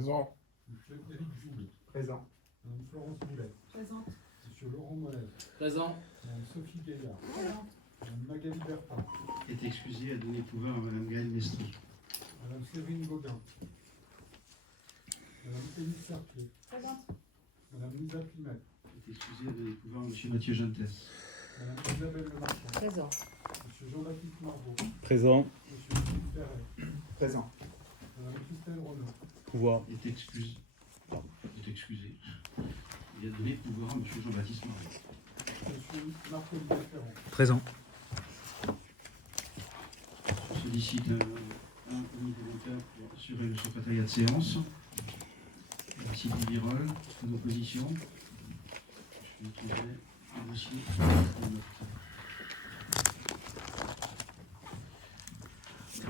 Présent. Monsieur Éric Joule. Présent. Madame Florence Moulet. Présente. Monsieur Laurent Mollet. Présent. Madame Sophie Gaillard. Présente. Madame Magali Bertin. Est excusée à donner pouvoir à Madame Gaëlle Mestri. Madame Séverine Gauguin. Madame Élie Serpier. Présente. Madame Lisa Pimet. Est excusée à donner pouvoir à Monsieur Mathieu Gentès. Madame Isabelle Le Marchand. Présent. Monsieur Jean-Baptiste Marbeau. Présent. Monsieur Philippe Perret. Présent. Madame Christelle Renaud. Pouvoir. Est excusée. Il a donné pouvoir à Monsieur Jean-Baptiste Marbeau. Monsieur Marc-Olivier Ferrand. Présent. Je sollicite un comité volontaire pour assurer le secrétariat de séance. Sylvie Virol, en opposition. Je vais trouver un dossier.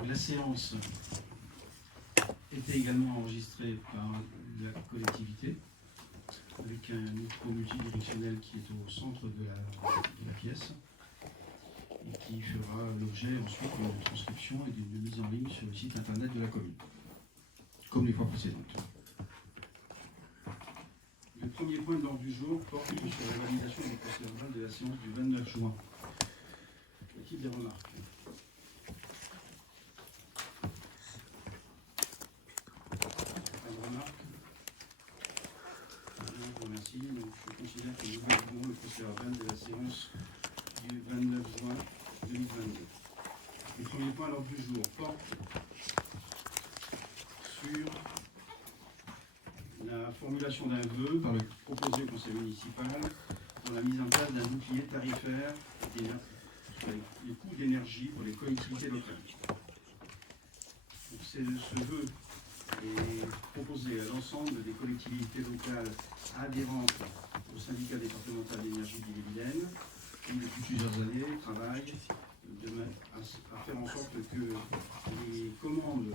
La séance était également enregistrée par la collectivité avec un micro multidirectionnel qui est au centre de la pièce et qui fera l'objet ensuite d'une transcription et d'une mise en ligne sur le site internet de la commune, comme les fois précédentes. Le premier point de l'ordre du jour porte sur la validation du procès-verbal de la séance du 29 juin. Y a-t-il des remarques ? Pas de remarques ? Bien, je vous remercie. Donc, je considère que nous validons le procès-verbal de la séance du 29 juin 2022. Le premier point à l'ordre du jour porte sur la formulation d'un vœu par le proposé au conseil municipal pour la mise en place d'un bouclier tarifaire sur les coûts d'énergie pour les collectivités locales. Donc, ce vœu est proposé à l'ensemble des collectivités locales adhérentes au syndicat départemental d'énergie d'Ille-et-Vilaine qui, depuis plusieurs années, travaillent à faire en sorte que les commandes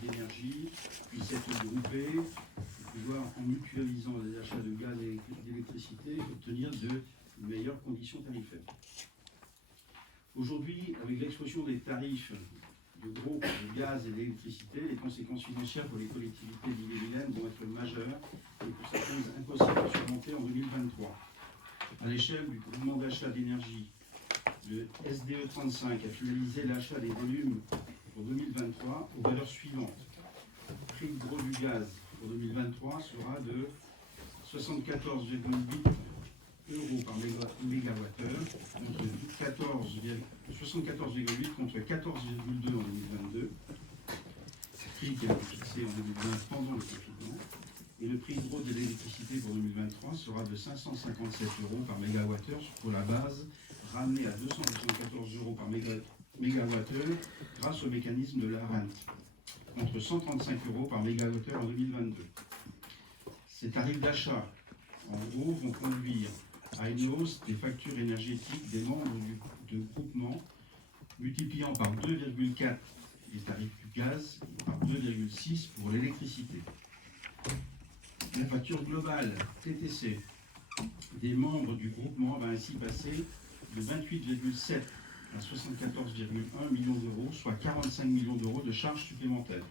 d'énergie puissent être groupées et pouvoir, en mutualisant les achats de gaz et d'électricité, obtenir de meilleures conditions tarifaires. Aujourd'hui, avec l'explosion des tarifs de gros de gaz et d'électricité, les conséquences financières pour les collectivités d'Ille-et-Vilaine vont être majeures et pour certaines impossibles à surmonter en 2023. À l'échelle du groupement d'achat d'énergie, le SDE 35 a finalisé l'achat des volumes pour 2023 aux valeurs suivantes. Le prix gros du gaz pour 2023 sera de 74,8 € par mégawattheure contre 74,8 contre 14,2 en 2022. Prix qui a été fixé en 2020 pendant le confinement. Et le prix gros de l'électricité pour 2023 sera de 557 € par mégawattheure pour la base, ramenée à 274 € par mégawattheure grâce au mécanisme de la rente, contre 135 € par mégawattheure en 2022. Ces tarifs d'achat, en gros, vont conduire à une hausse des factures énergétiques des membres du groupement, multipliant par 2,4 les tarifs du gaz et par 2,6 pour l'électricité. La facture globale TTC des membres du groupement va ainsi passer de 28,7 à 74,1 millions d'euros, soit 45 millions d'euros de charges supplémentaires.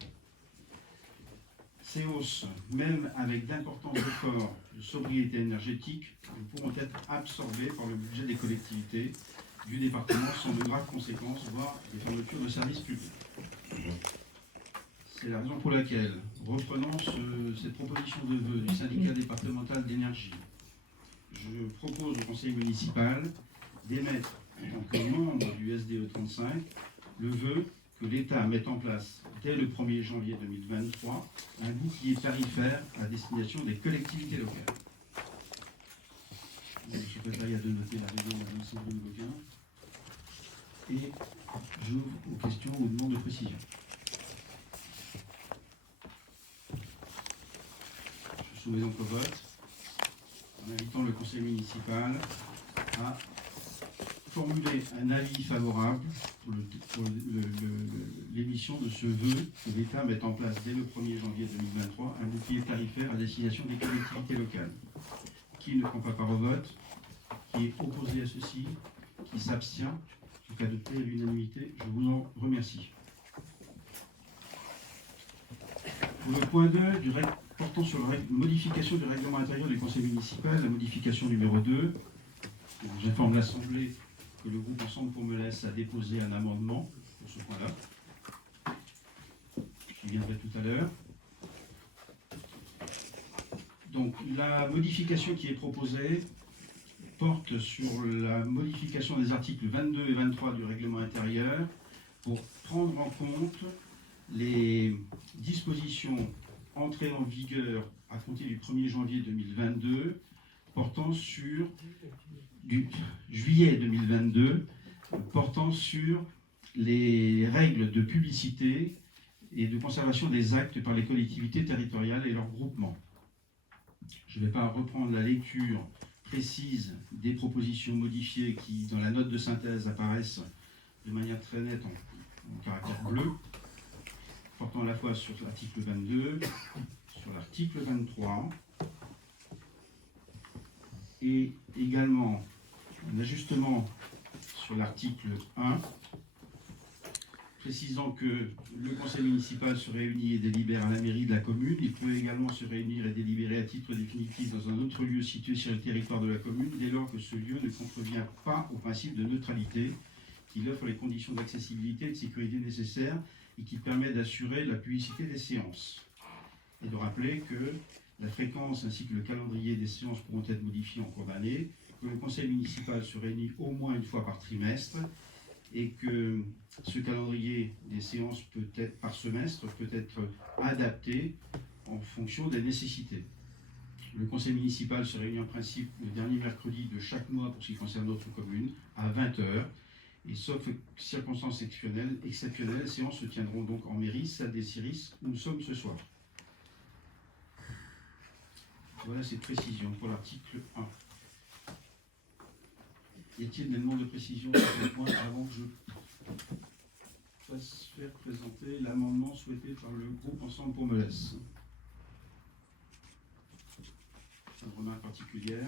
Ces hausses, même avec d'importants efforts de sobriété énergétique, ne pourront être absorbées par le budget des collectivités du département sans de graves conséquences, voire des fermetures de services publics. C'est la raison pour laquelle, reprenant cette proposition de vœu du syndicat départemental d'énergie, je propose au conseil municipal d'émettre, en tant que membre du SDE 35, le vœu que l'État mette en place dès le 1er janvier 2023 un bouclier tarifaire à destination des collectivités locales. Le secrétariat de noter l'arrivée de Mme Sylvie Gauguin et j'ouvre aux questions ou aux demandes de précision. Je soumets donc au vote en invitant le conseil municipal à formuler un avis favorable pour l'émission de ce vœu que l'État mette en place dès le 1er janvier 2023 un bouclier tarifaire à destination des collectivités locales. Qui ne prend pas part au vote, qui est opposé à ceci, qui s'abstient, donc adopté à l'unanimité, je vous en remercie. Pour le point 2, portant sur la modification du règlement intérieur du conseil municipal, la modification numéro 2, j'informe l'Assemblée que le groupe Ensemble pour Melesse a déposé un amendement pour ce point-là. J'y viendrai tout à l'heure. Donc la modification qui est proposée porte sur la modification des articles 22 et 23 du règlement intérieur pour prendre en compte les dispositions entrées en vigueur à compter du 1er janvier 2022 portant sur du juillet 2022 portant sur les règles de publicité et de conservation des actes par les collectivités territoriales et leurs groupements. Je ne vais pas reprendre la lecture précise des propositions modifiées qui, dans la note de synthèse, apparaissent de manière très nette en caractère bleu, portant à la fois sur l'article 22, sur l'article 23, et également un ajustement sur l'article 1, précisant que le conseil municipal se réunit et délibère à la mairie de la commune. Il peut également se réunir et délibérer à titre définitif dans un autre lieu situé sur le territoire de la commune, dès lors que ce lieu ne contrevient pas au principe de neutralité, qu'il offre les conditions d'accessibilité et de sécurité nécessaires et qui permet d'assurer la publicité des séances. Et de rappeler que la fréquence ainsi que le calendrier des séances pourront être modifiés en cours d'année, que le conseil municipal se réunit au moins une fois par trimestre, et que ce calendrier des séances par semestre peut être adapté en fonction des nécessités. Le conseil municipal se réunit en principe le dernier mercredi de chaque mois pour ce qui concerne notre commune, à 20h, et sauf circonstances exceptionnelles, les séances se tiendront donc en mairie, salle des Siris, où nous sommes ce soir. Voilà ces précisions pour l'article 1. Y a-t-il des demandes de précision sur ce point avant que je fasse faire présenter l'amendement souhaité par le groupe Ensemble pour Melesse? Une remarque particulière.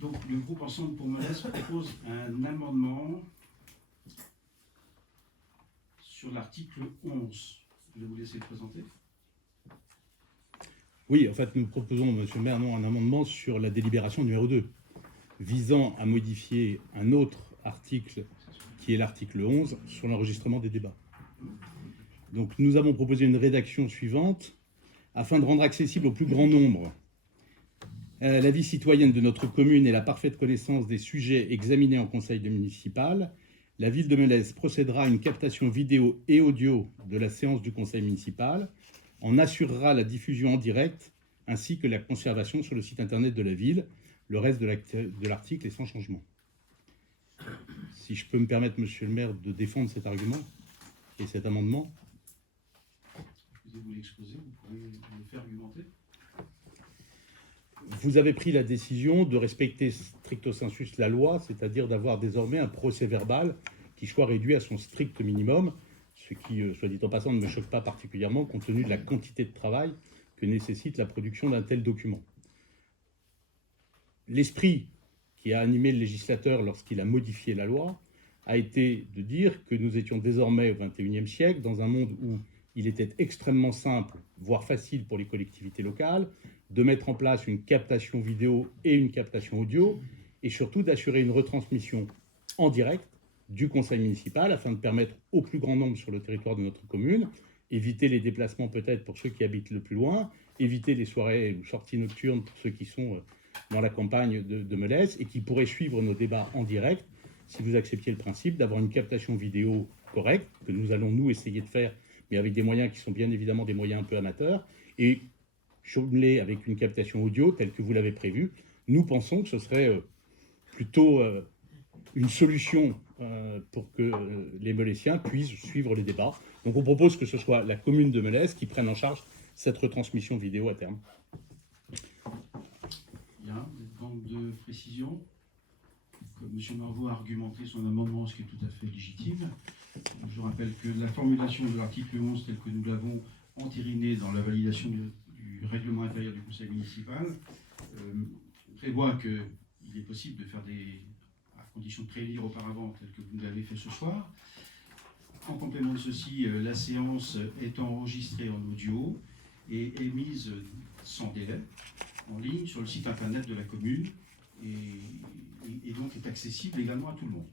Donc le groupe Ensemble pour Melesse propose un amendement sur l'article 11. Je vais vous laisser le présenter. Oui, en fait, nous proposons, monsieur le maire, un amendement sur la délibération numéro 2, visant à modifier un autre article, qui est l'article 11, sur l'enregistrement des débats. Donc, nous avons proposé une rédaction suivante, afin de rendre accessible au plus grand nombre la vie citoyenne de notre commune et la parfaite connaissance des sujets examinés en conseil municipal. La ville de Melesse procédera à une captation vidéo et audio de la séance du conseil municipal, en assurera la diffusion en direct ainsi que la conservation sur le site internet de la ville. Le reste de l'article est sans changement. Si je peux me permettre, monsieur le maire, de défendre cet argument et cet amendement. Vous l'exposez, vous pourrez le faire argumenter. Vous avez pris la décision de respecter stricto sensus la loi, c'est-à-dire d'avoir désormais un procès verbal qui soit réduit à son strict minimum, ce qui, soit dit en passant, ne me choque pas particulièrement compte tenu de la quantité de travail que nécessite la production d'un tel document. L'esprit qui a animé le législateur lorsqu'il a modifié la loi a été de dire que nous étions désormais au XXIe siècle, dans un monde où il était extrêmement simple, voire facile pour les collectivités locales, de mettre en place une captation vidéo et une captation audio, et surtout d'assurer une retransmission en direct du conseil municipal afin de permettre au plus grand nombre sur le territoire de notre commune, éviter les déplacements peut-être pour ceux qui habitent le plus loin, éviter les soirées ou sorties nocturnes pour ceux qui sont dans la campagne de Melesse et qui pourraient suivre nos débats en direct si vous acceptiez le principe d'avoir une captation vidéo correcte, que nous allons nous essayer de faire, mais avec des moyens qui sont bien évidemment des moyens un peu amateurs, et jumelé avec une captation audio telle que vous l'avez prévu. Nous pensons que ce serait plutôt une solution pour que les Meléciens puissent suivre les débats. Donc on propose que ce soit la commune de Melesse qui prenne en charge cette retransmission vidéo à terme. Bien, des demandes de précision. Comme M. Marvaux a argumenté son amendement, ce qui est tout à fait légitime, je rappelle que la formulation de l'article 11, tel que nous l'avons entériné dans la validation du règlement intérieur du conseil municipal, prévoit qu'il est possible de faire à condition de préélire auparavant, tel que vous l'avez fait ce soir, En complément de ceci, la séance est enregistrée en audio et est mise sans délai en ligne sur le site internet de la commune et donc est accessible également à tout le monde,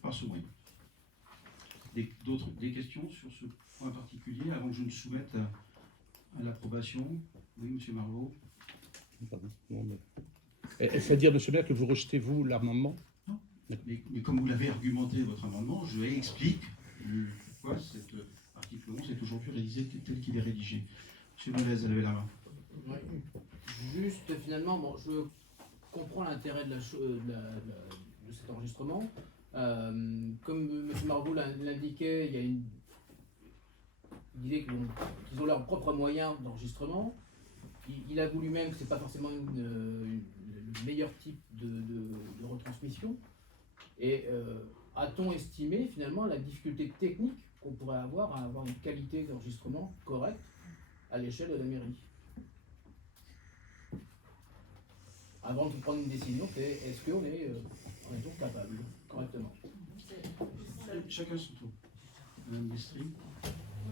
par ce moyen. Des questions sur ce point particulier avant que je ne soumette à l'approbation? Oui, monsieur Marvaux. Pardon. Non, mais... Est-ce à dire, monsieur le maire, que vous rejetez, vous, l'amendement? Non. Mais comme vous l'avez argumenté, votre amendement, je explique pourquoi cet article 11 est aujourd'hui réalisé tel qu'il est rédigé. Monsieur Melez, levez la main. Ouais. Juste, finalement, bon, je comprends l'intérêt de cet enregistrement. Comme M. Marvaux l'indiquait, il y a une idée qu'ils ont leurs propres moyens d'enregistrement. Il avoue lui-même que ce n'est pas forcément le meilleur type de retransmission. Et a-t-on estimé finalement la difficulté technique qu'on pourrait avoir à avoir une qualité d'enregistrement correcte à l'échelle de la mairie? Avant de prendre une décision, c'est est-ce qu'on est donc capable correctement? Chacun son tour. Madame Destry.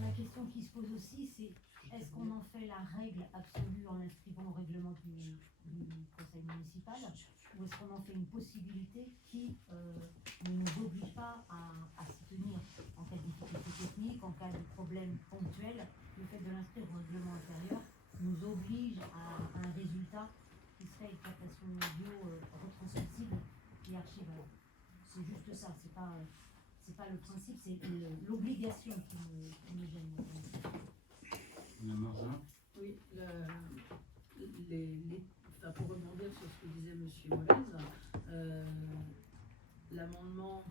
La question qui se pose aussi, c'est est-ce qu'on en fait la règle absolue en l'inscrivant au règlement du conseil municipal, ou est-ce qu'on en fait une possibilité qui ne nous oblige pas à s'y tenir en cas de difficulté technique, en cas de problème ponctuel? Le fait de l'inscrire au règlement intérieur nous oblige à un résultat qui serait une captation audio retransmissible et archivable. C'est juste ça, c'est pas le principe, c'est l'obligation qui me gêne. Madame Marzin. Oui, pour rebondir sur ce que disait M. Molez, l'amendement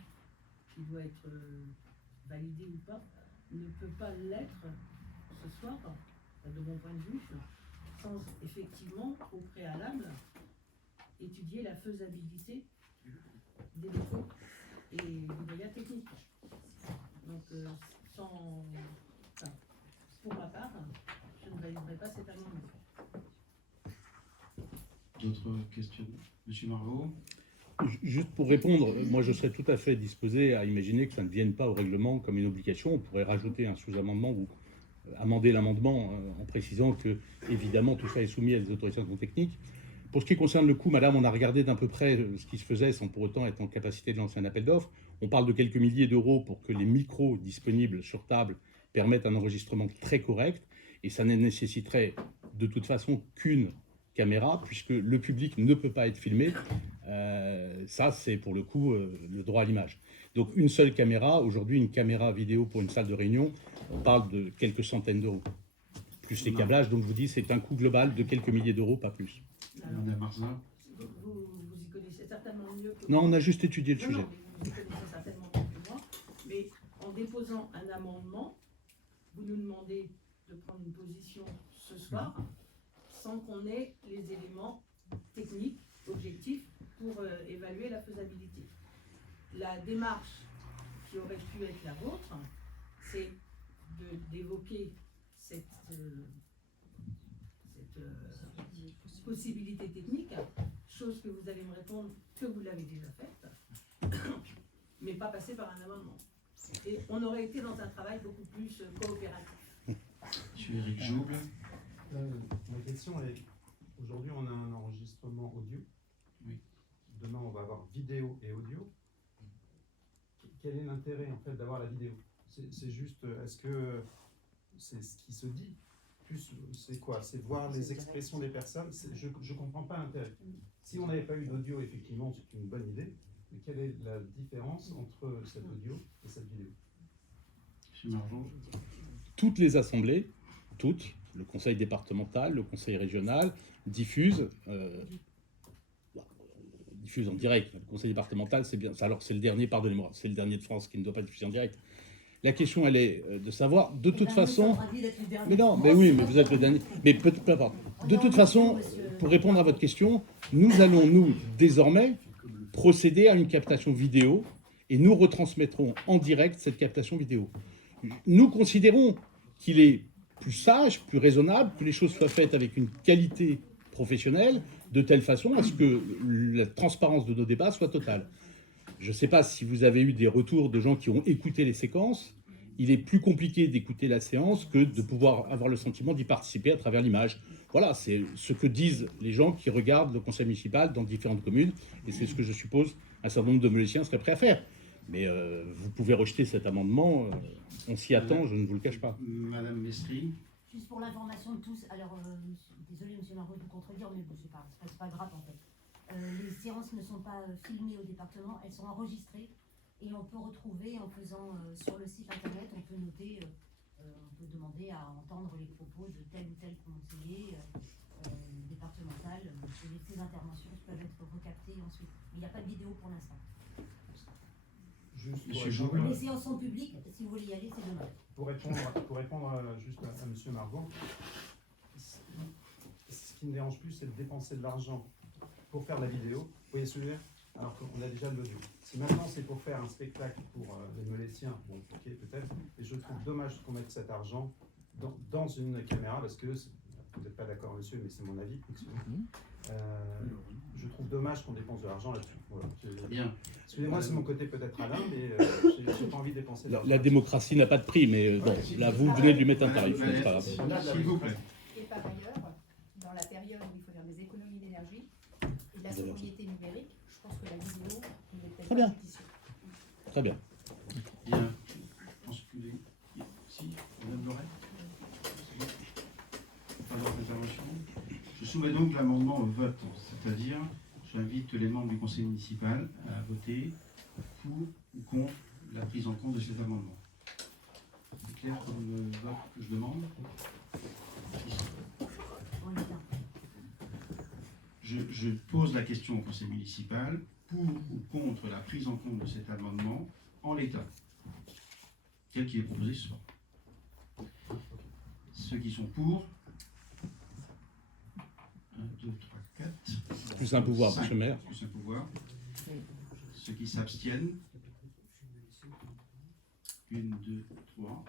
qui doit être validé ou pas ne peut pas l'être ce soir, de mon point de vue, sans effectivement, au préalable, étudier la faisabilité des locaux et des moyens techniques. Donc, pour ma part, je ne validerai pas cet amendement. D'autres questions? Monsieur Marvaux. Juste pour répondre, moi je serais tout à fait disposé à imaginer que ça ne vienne pas au règlement comme une obligation. On pourrait rajouter un sous-amendement ou amender l'amendement en précisant que, évidemment, tout ça est soumis à des autorisations techniques. Pour ce qui concerne le coût, madame, on a regardé d'un peu près ce qui se faisait sans pour autant être en capacité de lancer un appel d'offres. On parle de quelques milliers d'euros pour que les micros disponibles sur table permettent un enregistrement très correct. Et ça ne nécessiterait de toute façon qu'une caméra, puisque le public ne peut pas être filmé. Ça, c'est pour le coup le droit à l'image. Donc une seule caméra, aujourd'hui une caméra vidéo pour une salle de réunion, on parle de quelques centaines d'euros. Plus les câblages, donc je vous dis, c'est un coût global de quelques milliers d'euros, pas plus. Madame Marzin. Vous y connaissez certainement mieux que Non, moi. on a juste étudié le Non, sujet. non, mais vous y connaissez certainement mieux que moi. Mais en déposant un amendement, vous nous demandez de prendre une position ce soir sans qu'on ait les éléments techniques, objectifs, pour évaluer la faisabilité. La démarche qui aurait pu être la vôtre, c'est d'évoquer cette possibilité technique, chose que vous allez me répondre que vous l'avez déjà faite, mais pas passer par un amendement. Et on aurait été dans un travail beaucoup plus coopératif. Monsieur Éric Jouble. Ma question est, aujourd'hui on a un enregistrement audio. Oui. Demain on va avoir vidéo et audio. Quel est l'intérêt en fait d'avoir la vidéo? C'est juste, est-ce que c'est ce qui se dit? Plus, c'est quoi? C'est voir les expressions des personnes. Je ne comprends pas l'intérêt. Si on n'avait pas eu d'audio, effectivement, c'est une bonne idée. Mais quelle est la différence entre cet audio et cette vidéo? Monsieur Marvaux. Toutes les assemblées, toutes, le conseil départemental, le conseil régional, diffusent en direct. Le conseil départemental, c'est bien. Alors, c'est le dernier, pardonnez-moi, c'est le dernier de France qui ne doit pas diffuser en direct. La question, elle est de savoir, de toute façon... Mais non, mais oui, mais vous êtes le dernier. Mais peu importe. De toute façon, pour répondre à votre question, nous allons, nous, désormais, procéder à une captation vidéo et nous retransmettrons en direct cette captation vidéo. Nous considérons qu'il est plus sage, plus raisonnable, que les choses soient faites avec une qualité professionnelle, de telle façon à ce que la transparence de nos débats soit totale. Je ne sais pas si vous avez eu des retours de gens qui ont écouté les séquences. il est plus compliqué d'écouter la séance que de pouvoir avoir le sentiment d'y participer à travers l'image. Voilà, c'est ce que disent les gens qui regardent le conseil municipal dans différentes communes, et c'est ce que je suppose un certain nombre de Molésiens seraient prêts à faire. Mais vous pouvez rejeter cet amendement, on s'y attend, je ne vous le cache pas. Madame Mestri. Juste pour l'information de tous, alors désolé monsieur Margot de vous contredire, mais bon, c'est pas grave en fait. Les séances ne sont pas filmées au département, elles sont enregistrées et on peut retrouver en faisant sur le site internet, on peut noter, on peut demander à entendre les propos de tel ou tel conseiller départemental. Ces interventions peuvent être recaptées ensuite. Mais il n'y a pas de vidéo pour l'instant. Juste Monsieur pour répondre, Les séances sont publiques, si vous voulez y aller, c'est demain. pour répondre juste à monsieur Margot, ce qui me dérange plus, c'est de dépenser de l'argent pour faire de la vidéo. Vous voyez ce que je veux dire? Alors qu'on a déjà de l'audio. Si maintenant c'est pour faire un spectacle pour les Molésiens, bon, ok, peut-être, et je trouve dommage qu'on mette cet argent dans une caméra, parce que, vous n'êtes pas d'accord, monsieur, mais c'est mon avis, je trouve dommage qu'on dépense de l'argent là-dessus. Voilà. Bien. Excusez-moi, c'est mon côté peut-être Alain, mais j'ai pas envie de dépenser de l'argent. La démocratie n'a pas de prix, mais bon, là, vous venez de lui mettre un tarif. Madame c'est pas grave. Valette, s'il vous plaît. Et par ailleurs, dans la période où il faut faire des économies d'énergie et de la sobriété numérique, je pense que la vidéo n'est peut-être Très bien. pas judicieuse. Très bien. Bien. Je pense que si, Madame Loret. Pas d'autres interventions. Je soumets donc l'amendement au vote, c'est-à-dire j'invite les membres du conseil municipal à voter pour ou contre la prise en compte de cet amendement. C'est clair comme le vote que je demande? On est là. Je pose la question au conseil municipal pour ou contre la prise en compte de cet amendement en l'état, tel qu'il est proposé ce soir. Ceux qui sont pour, 1, 2, 3, 4. Plus un pouvoir, 5, monsieur le maire. Plus un pouvoir. Ceux qui s'abstiennent, 1, 2, 3.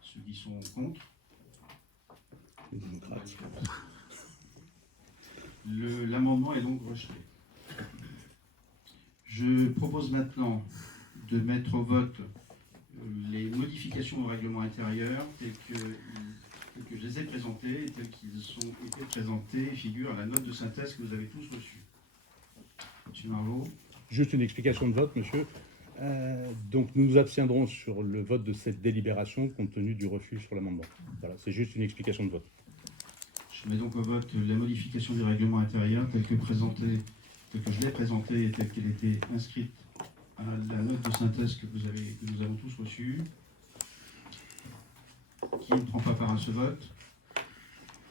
Ceux qui sont contre. Les démocrates. L'amendement est donc rejeté. Je propose maintenant de mettre au vote les modifications au règlement intérieur telles que je les ai présentées et telles qu'ils ont été présentées et figurent à la note de synthèse que vous avez tous reçue. Monsieur Marlot. Juste une explication de vote, monsieur. Donc nous nous abstiendrons sur le vote de cette délibération compte tenu du refus sur l'amendement. Voilà, c'est juste une explication de vote. Je mets donc au vote la modification du règlement intérieur telle que je l'ai présentée et telle qu'elle était inscrite à la note de synthèse que nous avons tous reçue. Qui ne prend pas part à ce vote?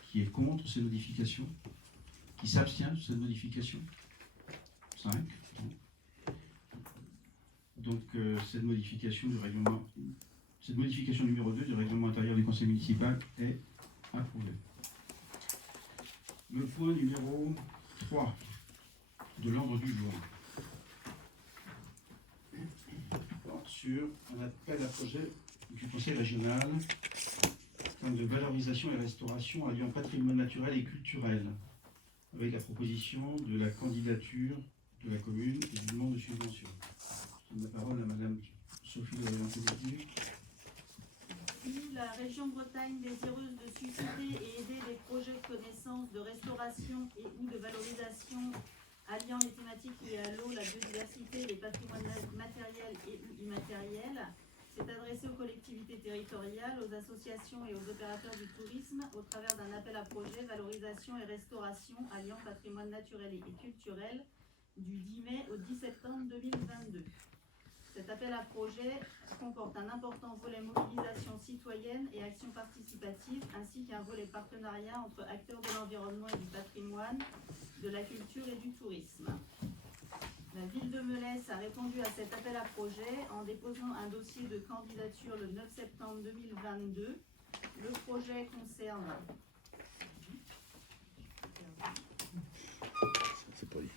Qui est contre ces modifications? Qui s'abstient de cette modification? 5. Donc cette modification numéro 2 du règlement intérieur du conseil municipal est approuvée. Le point numéro 3 de l'ordre du jour porte sur un appel à projet du conseil régional de valorisation et restauration alliant patrimoine naturel et culturel, avec la proposition de la candidature de la commune et du demande de subvention. Je donne la parole à Madame Sophie Lorient-Télévision. La région Bretagne désireuse de susciter et aider les projets de connaissance, de restauration et ou de valorisation alliant les thématiques liées à l'eau, la biodiversité, les patrimoines matériels et ou immatériels, s'est adressé aux collectivités territoriales, aux associations et aux opérateurs du tourisme au travers d'un appel à projet valorisation et restauration alliant patrimoine naturel et culturel du 10 mai au 10 septembre 2022. Cet appel à projet comporte un important volet mobilisation citoyenne et action participative, ainsi qu'un volet partenariat entre acteurs de l'environnement et du patrimoine, de la culture et du tourisme. La ville de Melesse a répondu à cet appel à projet en déposant un dossier de candidature le 9 septembre 2022. Le projet concerne... C'est poli.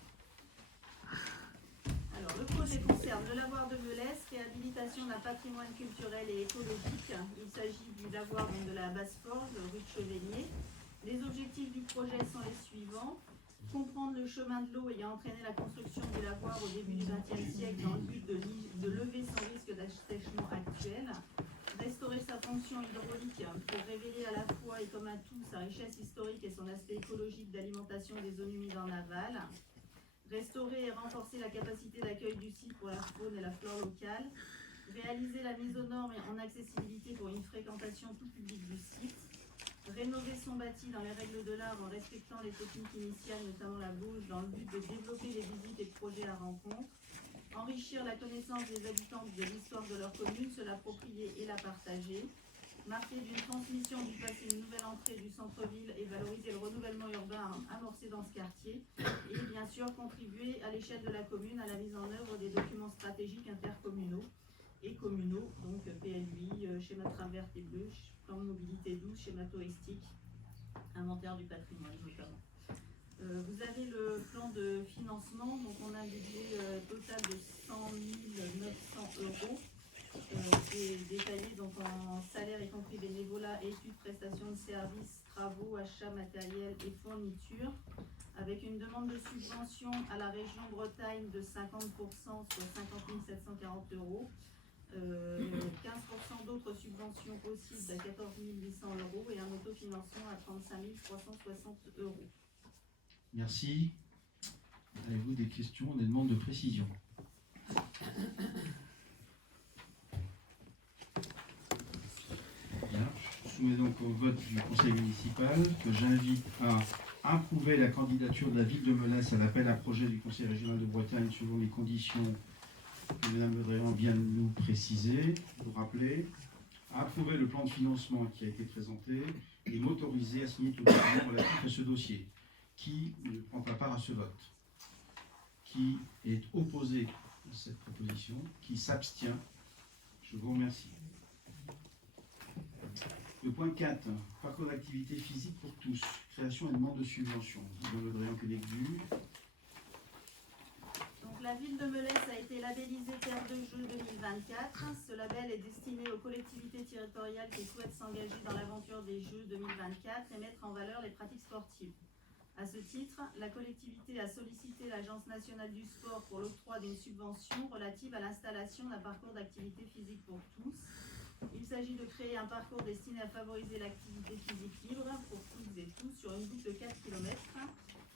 Alors, le projet concerne le lavoir de Melesse, réhabilitation d'un patrimoine culturel et écologique. Il s'agit du lavoir de la Basse-Forge, rue de Chevenier. Les objectifs du projet sont les suivants. comprendre le chemin de l'eau ayant entraîné la construction des lavoirs au début du XXe siècle dans le but de lever son risque d'assèchement actuel, restaurer sa fonction hydraulique pour révéler à la fois et comme un tout sa richesse historique et son aspect écologique d'alimentation des zones humides en aval, restaurer et renforcer la capacité d'accueil du site pour la faune et la flore locale, réaliser la mise aux normes et en accessibilité pour une fréquentation tout public du site, rénover son bâti dans les règles de l'art en respectant les techniques initiales, notamment la bouge, dans le but de développer les visites et projets à rencontre, enrichir la connaissance des habitants de l'histoire de leur commune, se l'approprier et la partager, marquer d'une transmission du passé une nouvelle entrée du centre-ville et valoriser le renouvellement urbain amorcé dans ce quartier, et bien sûr contribuer à l'échelle de la commune à la mise en œuvre des documents stratégiques intercommunaux et communaux, donc PLUI, schéma de travers et bleu, plan de mobilité douce, schéma touristique, inventaire du patrimoine notamment. Vous avez le plan de financement, donc on a un budget total de 100 900 euros, qui est détaillé donc en salaire y compris bénévolat, études, prestations de services, travaux, achats matériels et fournitures, avec une demande de subvention à la région Bretagne de 50%, soit 50 740 euros. 15% d'autres subventions possibles à 14 800 euros et un autofinancement à 35 360 euros. Merci. Avez-vous des questions, des demandes de précision? Bien. Je soumets donc au vote du conseil municipal que j'invite à approuver la candidature de la ville de Melesse à l'appel à projet du conseil régional de Bretagne selon les conditions que Mme Le Drian vient de nous préciser, vous rappeler, à approuver le plan de financement qui a été présenté et m'autoriser à signer tout le document relatif à ce dossier. Qui ne prend pas part à ce vote? Qui est opposé à cette proposition? Qui s'abstient? Je vous remercie. Le point 4, parcours d'activité physique pour tous, création et demande de subvention. Mme Le Drian Québec-Du. La ville de Melesse a été labellisée Terre de Jeux 2024. Ce label est destiné aux collectivités territoriales qui souhaitent s'engager dans l'aventure des Jeux 2024 et mettre en valeur les pratiques sportives. À ce titre, la collectivité a sollicité l'Agence nationale du sport pour l'octroi d'une subvention relative à l'installation d'un parcours d'activité physique pour tous. Il s'agit de créer un parcours destiné à favoriser l'activité physique libre pour toutes et tous sur une boucle de 4 km.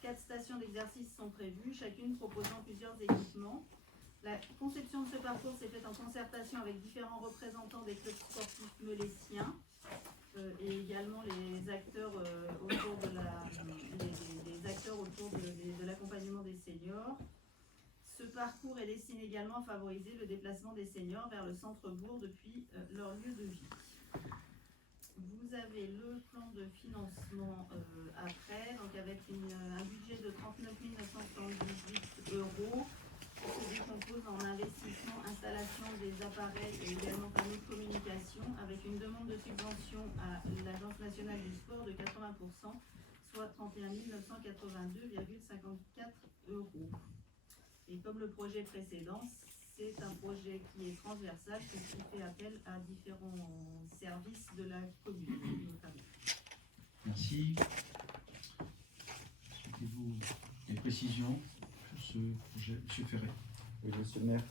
4 stations d'exercice sont prévues, chacune proposant plusieurs équipements. La conception de ce parcours s'est faite en concertation avec différents représentants des clubs sportifs meleessiens et également les acteurs autour de l'accompagnement des seniors. Ce parcours est destiné également à favoriser le déplacement des seniors vers le centre-bourg depuis leur lieu de vie. Vous avez le plan de financement après, donc avec un budget de 39 978 euros qui se décompose en investissement, installation des appareils et également panneaux de communication avec une demande de subvention à l'Agence nationale du sport de 80%, soit 31 982,54 euros. Et comme le projet précédent, c'est un projet qui est transversal, qui fait appel à différents services de la commune, notamment. Merci. Souhaitez-vous des précisions sur ce projet, M. Ferret? Oui, monsieur le maire.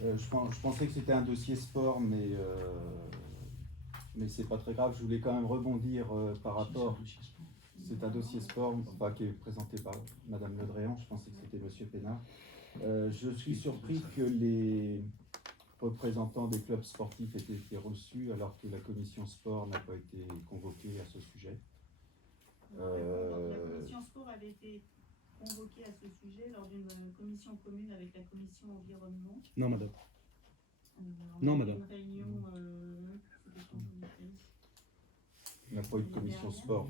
Je pensais que c'était un dossier sport, mais c'est pas très grave. Je voulais quand même rebondir par rapport. C'est un dossier sport, enfin, qui est présenté par Madame Le Drian. Je pensais que c'était Monsieur Pénard. Je suis surpris que les représentants des clubs sportifs aient été reçus alors que la commission sport n'a pas été convoquée à ce sujet. La commission sport avait été convoquée à ce sujet lors d'une commission commune avec la commission environnement. Non, madame. Non, madame. Une réunion, Il n'y a pas eu de commission sport.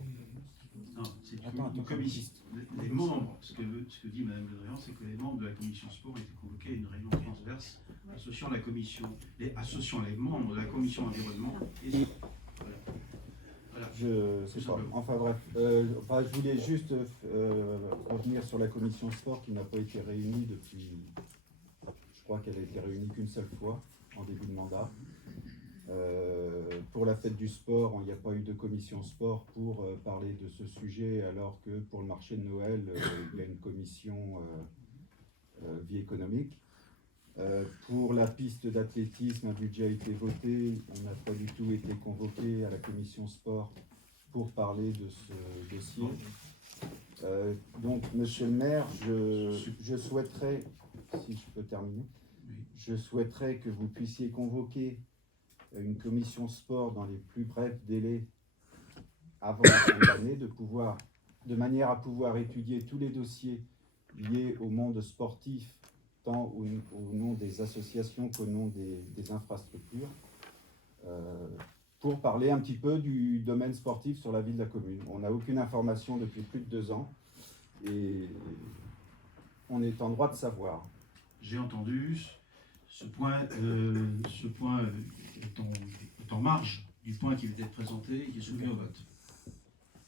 Non, c'est une commission. Les membres, ce que dit Mme Le Drian, c'est que les membres de la commission sport ont été convoqués à une réunion transverse associant les membres de la commission environnement et voilà. Je sais pas. Enfin bref, je voulais juste revenir sur la commission sport qui n'a pas été réunie depuis. Je crois qu'elle a été réunie qu'une seule fois en début de mandat. Pour la fête du sport, il n'y a pas eu de commission sport pour parler de ce sujet, alors que pour le marché de Noël, il y a une commission vie économique. Pour la piste d'athlétisme, un budget a été voté, on n'a pas du tout été convoqué à la commission sport pour parler de ce dossier. Donc, monsieur le maire, je souhaiterais, si je peux terminer, je souhaiterais que vous puissiez convoquer une commission sport dans les plus brefs délais avant la fin de l'année, de manière à pouvoir étudier tous les dossiers liés au monde sportif, tant au nom des associations qu'au nom des infrastructures, pour parler un petit peu du domaine sportif sur la vie de la commune. On n'a aucune information depuis plus de 2 ans et on est en droit de savoir. J'ai entendu. Ce point est en marge du point qui vient d'être présenté et qui est soumis au vote.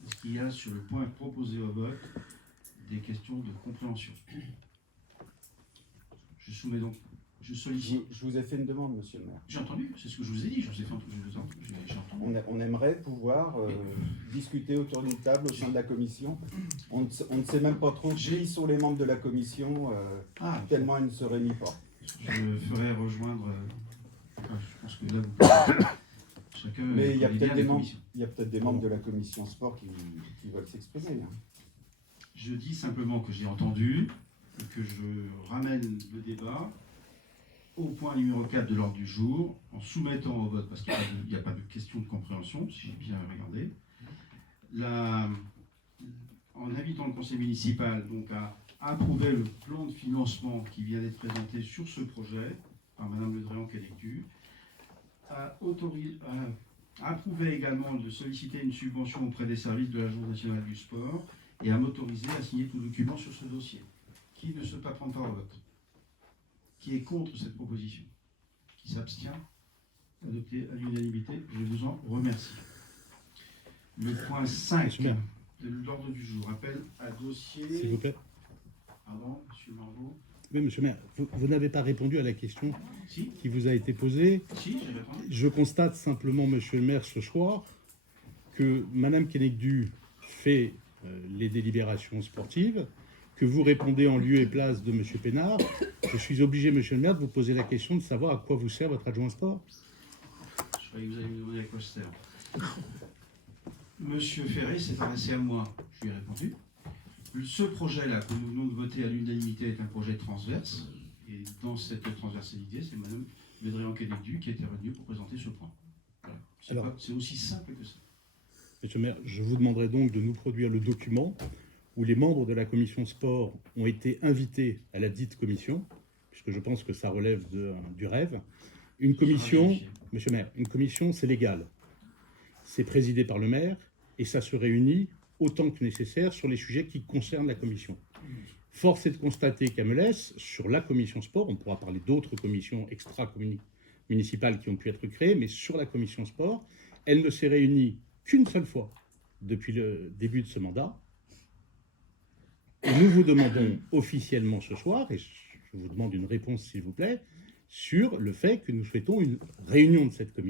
Est-ce qu'il y a sur le point proposé au vote des questions de compréhension? Je soumets donc, je sollicite. Je vous ai fait une demande, monsieur le maire. J'ai entendu, c'est ce que je vous ai dit, je vous ai fait j'ai entendu. On aimerait pouvoir discuter autour d'une table au sein de la commission. On ne sait même pas trop qui sont les membres de la commission, tellement elle ne se réunit pas. Je ferai rejoindre. Je pense que là, vous pouvez. Chacun. Mais il y a peut-être des membres de la commission sport qui veulent s'exprimer. Hein. Je dis simplement que j'ai entendu et que je ramène le débat au point numéro 4 de l'ordre du jour, en soumettant au vote, parce qu'il n'y a pas de question de compréhension, si j'ai bien regardé, en invitant le conseil municipal donc à approuver le plan de financement qui vient d'être présenté sur ce projet par Madame Le Dréan-Quélectu, à approuver également de solliciter une subvention auprès des services de l'Agence nationale du sport et à m'autoriser à signer tout document sur ce dossier. Qui ne souhaite pas prendre part au vote? Qui est contre cette proposition? Qui s'abstient? Adopté à l'unanimité. Je vous en remercie. Le point 5 de l'ordre du jour appelle à dossier... S'il vous plaît. Pardon, monsieur Marvaux. Oui, monsieur le maire, vous n'avez pas répondu à la question Si. qui vous a été posée. Si, j'ai répondu. Je constate simplement, monsieur le maire, ce soir, que madame Quélectu fait les délibérations sportives, que vous répondez en lieu et place de monsieur Pénard. Je suis obligé, monsieur le maire, de vous poser la question de savoir à quoi vous sert votre adjoint sport. Je croyais que vous alliez me demander à quoi ça sert. Monsieur Ferré s'est adressé à moi. Je lui ai répondu. Ce projet-là que nous venons de voter à l'unanimité est un projet transverse. Et dans cette transversalité, c'est madame Le Dréan-Quélectu qui était revenue pour présenter ce point. Voilà. C'est aussi simple que ça. Monsieur le maire, je vous demanderai donc de nous produire le document où les membres de la commission sport ont été invités à la dite commission, puisque je pense que ça relève du rêve. Une commission, monsieur le maire, une commission, c'est légal. C'est présidé par le maire et ça se réunit autant que nécessaire sur les sujets qui concernent la commission. Force est de constater qu'à Melès, sur la commission sport, on pourra parler d'autres commissions extra-municipales qui ont pu être créées, mais sur la commission sport, elle ne s'est réunie qu'une seule fois depuis le début de ce mandat. Et nous vous demandons officiellement ce soir, et je vous demande une réponse s'il vous plaît, sur le fait que nous souhaitons une réunion de cette commission.